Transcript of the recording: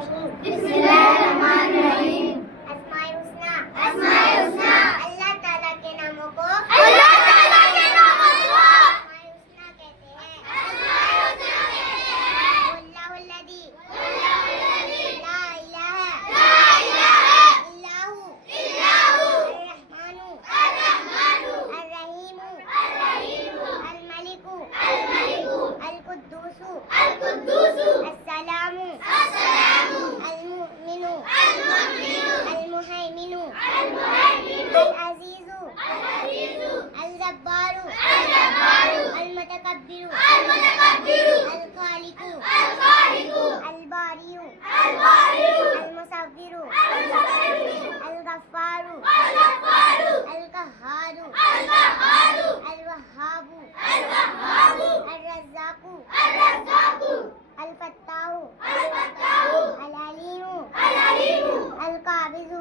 बिस्मिल्लाहिर्रहमानिर्रहीम। अस्माए हुस्ना। अल्लाह ताला के नामों को अस्माए हुस्ना कहते हैं। वल्लाहुल्लज़ी ला इलाहा इल्लाहु अर्रहमानु अर्रहीमु अल-मलिकु अल-कुद्दूसु अस्सलामु المؤمن المهيمن العزيز الجبار المتكبر الخالق البارئ المصور الغفار القهار الوهاب الرزاق الفتاح العليم القابض